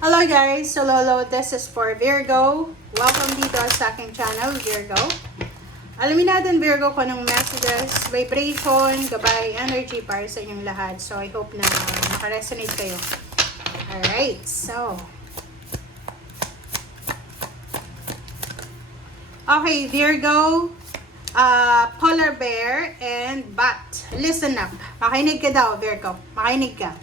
Hello guys! So Lolo, this is for Virgo. Welcome dito sa aking channel, Virgo. Alamin natin Virgo kung anong messages, vibration, gabay, energy para sa inyong lahat. So I hope na makaresonate kayo. Alright, so okay, Virgo, Polar Bear, and Bat. Listen up. Makinig ka daw, Virgo. Makinig ka.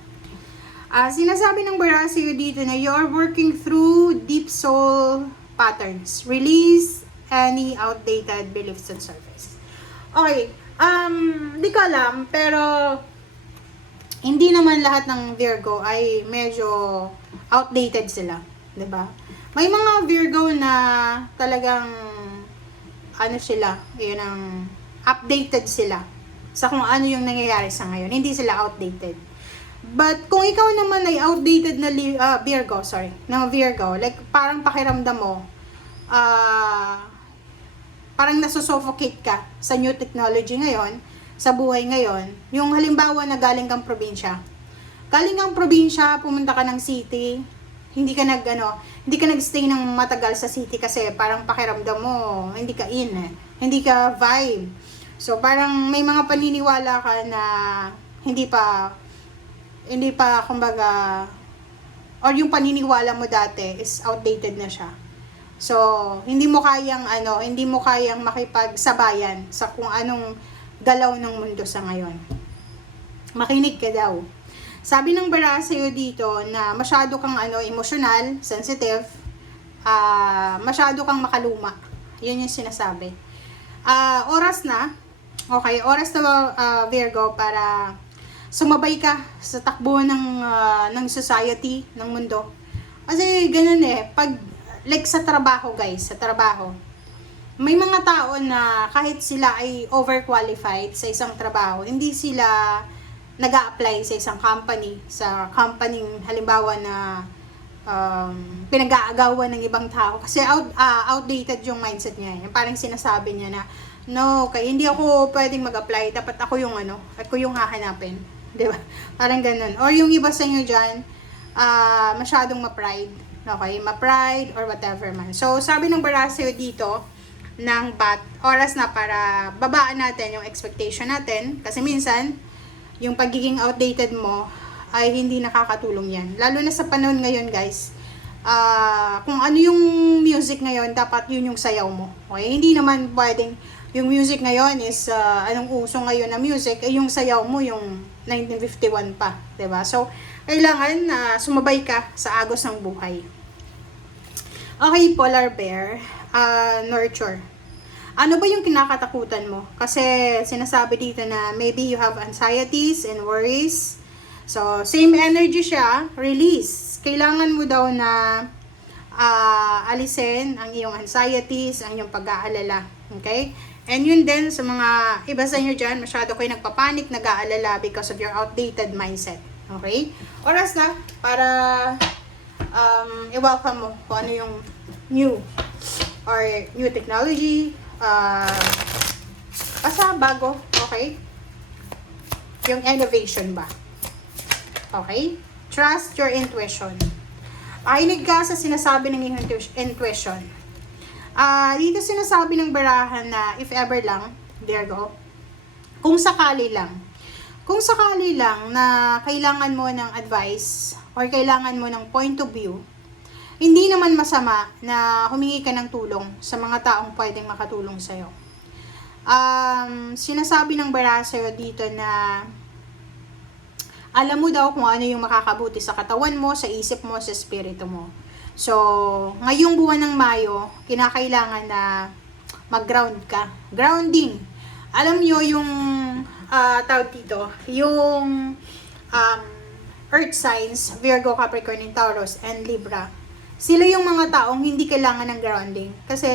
Sinasabi ng bara sa'yo dito na you're working through deep soul patterns. Release any outdated beliefs and surface. Okay, di ko alam, pero hindi naman lahat ng Virgo ay medyo outdated sila. 'Di ba? May mga Virgo na talagang yun ang updated sila sa kung ano yung nangyayari sa ngayon. Hindi sila outdated. But kung ikaw naman ay outdated na Virgo, like parang pakiramdam mo, parang nasusuffocate ka sa new technology ngayon, sa buhay ngayon, yung halimbawa na galing kang probinsya, pumunta ka ng city, hindi ka nagstay ng matagal sa city kasi parang pakiramdam mo, hindi ka hindi ka vibe. So parang may mga paniniwala ka na hindi pa kumbaga, or yung paniniwala mo dati is outdated na siya. So, hindi mo kayang makipagsabayan sa kung anong galaw ng mundo sa ngayon. Makinig ka daw. Sabi ng bara sa'yo dito na masyado kang emotional, sensitive, masyado kang makaluma. Yun yung sinasabi. Oras na Virgo, para sumabay ka sa takbo ng society, ng mundo. Kasi ganun pag like sa trabaho guys, may mga tao na kahit sila ay overqualified sa isang trabaho, hindi sila nag-a-apply sa isang company, halimbawa na pinag-aagawan ng ibang tao kasi outdated yung mindset niya. Parang sinasabi niya na no, kaya hindi ako pwedeng mag-apply, dapat ako yung hahanapin. Diba? Parang ganun. Or yung iba sa inyo dyan, masyadong ma-pride. Okay? Ma-pride or whatever man. So, sabi ng bara sa'yo dito, ng Bat, oras na para babaan natin yung expectation natin. Kasi minsan, yung pagiging outdated mo, ay hindi nakakatulong yan. Lalo na sa panahon ngayon, guys. Kung ano yung music ngayon, dapat yun yung sayaw mo. Okay? Hindi naman pwedeng yung music ngayon is anong uso ngayon na music, yung sayaw mo yung 1951 pa, 'di ba? So kailangan sumabay ka sa agos ng buhay. Okay, Polar Bear, nurture. Ano ba yung kinakatakutan mo? Kasi sinasabi dito na maybe you have anxieties and worries. So same energy siya, release. Kailangan mo daw na alisin ang iyong anxieties, ang iyong pag-aalala. Okay? And yun din sa mga iba sa inyo dyan, masyado kayo nagpapanik, nag-aalala because of your outdated mindset. Okay? Oras na para i-welcome mo kung ano yung new technology, bago. Okay? Yung innovation ba? Okay? Trust your intuition. Makinig ka sa sinasabi ng iyong intuition. Dito sinasabi ng barahan na if ever lang, Virgo, kung sakali lang na kailangan mo ng advice or kailangan mo ng point of view, hindi naman masama na humingi ka ng tulong sa mga taong pwedeng makatulong sa'yo. Sinasabi ng bara sa'yo dito na alam mo daw kung ano yung makakabuti sa katawan mo, sa isip mo, sa espiritu mo. So, ngayong buwan ng Mayo, kinakailangan na mag-ground ka. Grounding. Alam nyo yung tawag dito, yung earth signs, Virgo, Capricorn, and Taurus, and Libra. Sila yung mga taong hindi kailangan ng grounding. Kasi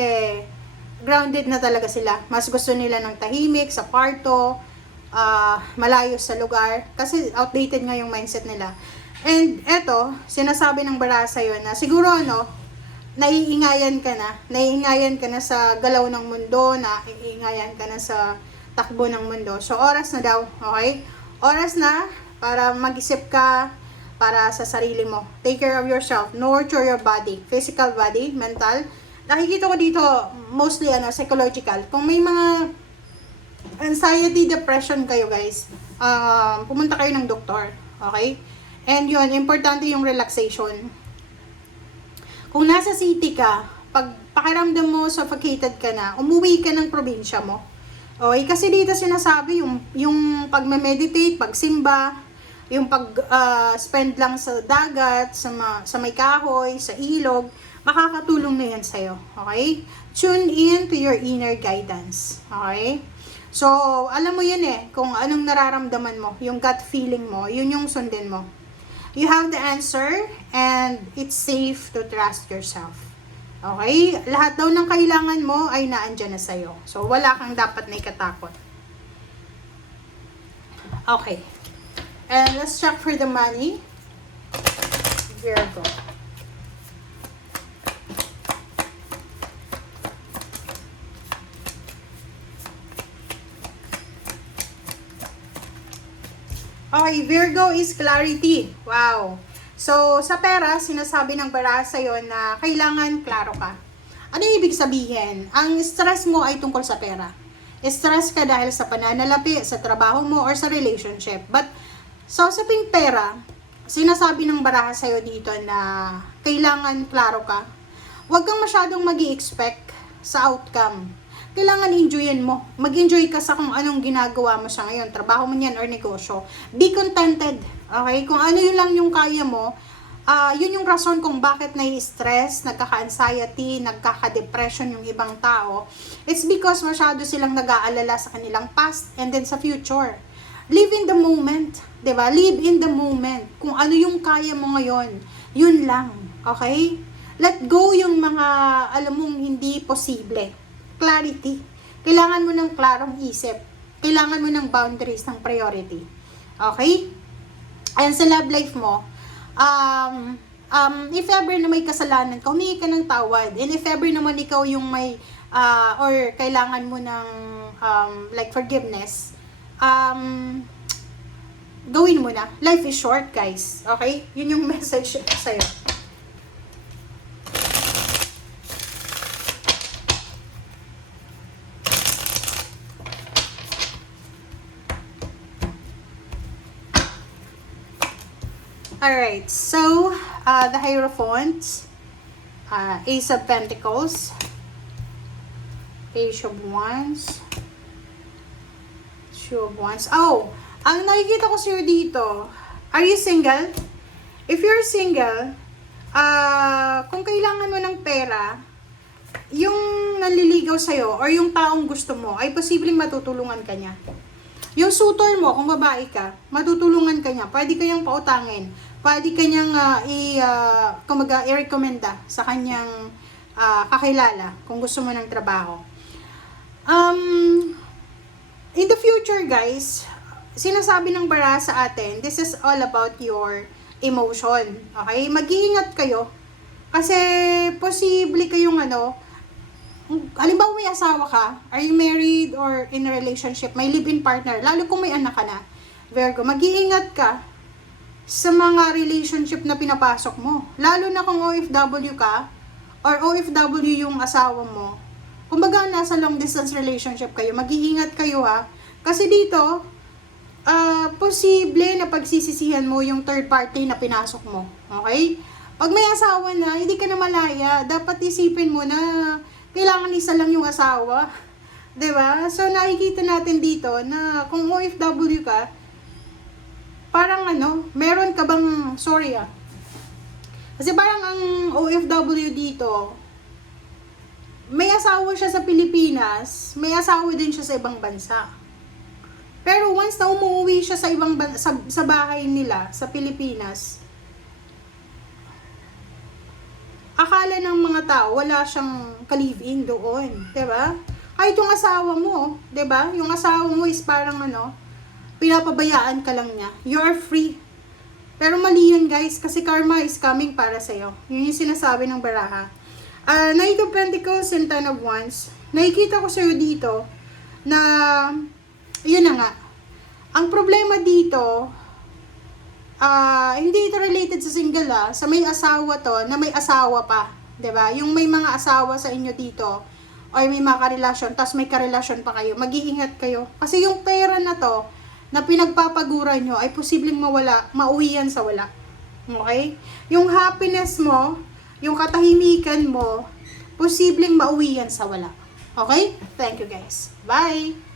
grounded na talaga sila. Mas gusto nila ng tahimik, sa kwarto, malayo sa lugar. Kasi outdated nga yung mindset nila. And eto, sinasabi ng bara sa'yo na siguro naiingayan ka na sa galaw ng mundo, naiingayan ka na sa takbo ng mundo. So oras na daw, okay? Oras na para mag-isip ka, para sa sarili mo. Take care of yourself. Nurture your body. Physical body, mental. Nakikita ko dito, mostly psychological. Kung may mga anxiety, depression kayo guys, pumunta kayo ng doktor. Okay? And yun, importante yung relaxation. Kung nasa city ka, pag pakiramdam mo suffocated ka na, umuwi ka ng probinsya mo. Okay? Kasi dito sinasabi yung pagme-meditate, pagsimba, yung pag-spend lang sa dagat, sa may kahoy, sa ilog, makakatulong na yan sa'yo. Okay? Tune in to your inner guidance. Okay? So, alam mo yun kung anong nararamdaman mo, yung gut feeling mo, yun yung sundin mo. You have the answer and it's safe to trust yourself. Okay? Lahat daw ng kailangan mo ay naandyan na sa'yo. So, wala kang dapat na ikatakot. Okay. And let's check for the money. Virgo. Okay, Virgo is clarity. Wow. So, sa pera, sinasabi ng baraha sa'yo na kailangan klaro ka. Ano ibig sabihin? Ang stress mo ay tungkol sa pera. Stress ka dahil sa pananalapi, sa trabaho mo, or sa relationship. But, sa usaping pera, sinasabi ng baraha sa'yo dito na kailangan klaro ka. Huwag kang masyadong mag-i-expect sa outcome. Kailangan enjoyin mo. Mag-enjoy ka sa kung anong ginagawa mo sa ngayon. Trabaho mo niyan or negosyo. Be contented. Okay? Kung ano yun lang yung kaya mo, yun yung rason kung bakit nai-stress, nagkaka-anxiety, nagkaka-depression yung ibang tao. It's because masyado silang nag-aalala sa kanilang past and then sa future. Live in the moment. 'Di ba? Live in the moment. Kung ano yung kaya mo ngayon, yun lang. Okay? Let go yung mga, alam mong hindi posible. Clarity. Kailangan mo ng klarong isip. Kailangan mo ng boundaries, ng priority. Okay? Ayan, sa love life mo, if ever na may kasalanan ka, humingi ka ng tawad. And if ever naman ikaw yung may, or kailangan mo ng, like forgiveness, gawin mo na. Life is short, guys. Okay? Yun yung message sa'yo. Alright, so, the Hierophant, Ace of Pentacles, Page of Wands, Two of Wands. Oh, ang nakikita ko sa'yo dito, are you single? If you're single, kung kailangan mo ng pera, yung nanliligaw sa'yo or yung taong gusto mo, ay posibleng matutulungan ka niya. Yung suitor mo, kung babae ka, matutulungan ka niya. Pwede kanyang pautangin. Pwede kanyang i-recommenda sa kanyang kakilala kung gusto mo ng trabaho. In the future, guys, sinasabi ng baraha sa atin, this is all about your emotion. Okay? Mag-iingat kayo. Kasi posible kayong halimbawa may asawa ka, are you married or in a relationship, may live-in partner, lalo kung may anak ka na, Virgo, mag-iingat ka sa mga relationship na pinapasok mo. Lalo na kung OFW ka, or OFW yung asawa mo. Kumbaga, nasa long distance relationship kayo, mag-iingat kayo ha. Kasi dito, posible na pagsisisihan mo yung third party na pinasok mo. Okay? Pag may asawa na, hindi ka na malaya. Dapat isipin mo na kailangan isa lang yung asawa. 'Di ba? So, nakikita natin dito na kung OFW ka, parang meron ka bang, kasi parang ang OFW dito, may asawa siya sa Pilipinas, may asawa din siya sa ibang bansa. Pero once na umuwi siya sa ibang sa bahay nila, sa Pilipinas, akala ng mga tao, wala siyang ka-live-in doon. 'Di ba? Kahit yung asawa mo, 'di ba? Yung asawa mo is parang pinapabayaan ka lang niya. You are free. Pero mali yun, guys, kasi karma is coming para sa'yo. Yun yung sinasabi ng baraha. Knight of Pentacles and Ten of Wands. Nakikita ko sa'yo dito na, yun na nga. Ang problema dito, hindi ito related sa single sa may asawa to, na may asawa pa. 'Di ba? Yung may mga asawa sa inyo dito, or may mga karelasyon, tas may karelasyon pa kayo, mag-iingat kayo. Kasi yung pera na to, na pinagpapaguran nyo, ay posibleng mawala, mauwi yan sa wala. Okay? Yung happiness mo, yung katahimikan mo, posibleng mauwi yan sa wala. Okay? Thank you guys. Bye!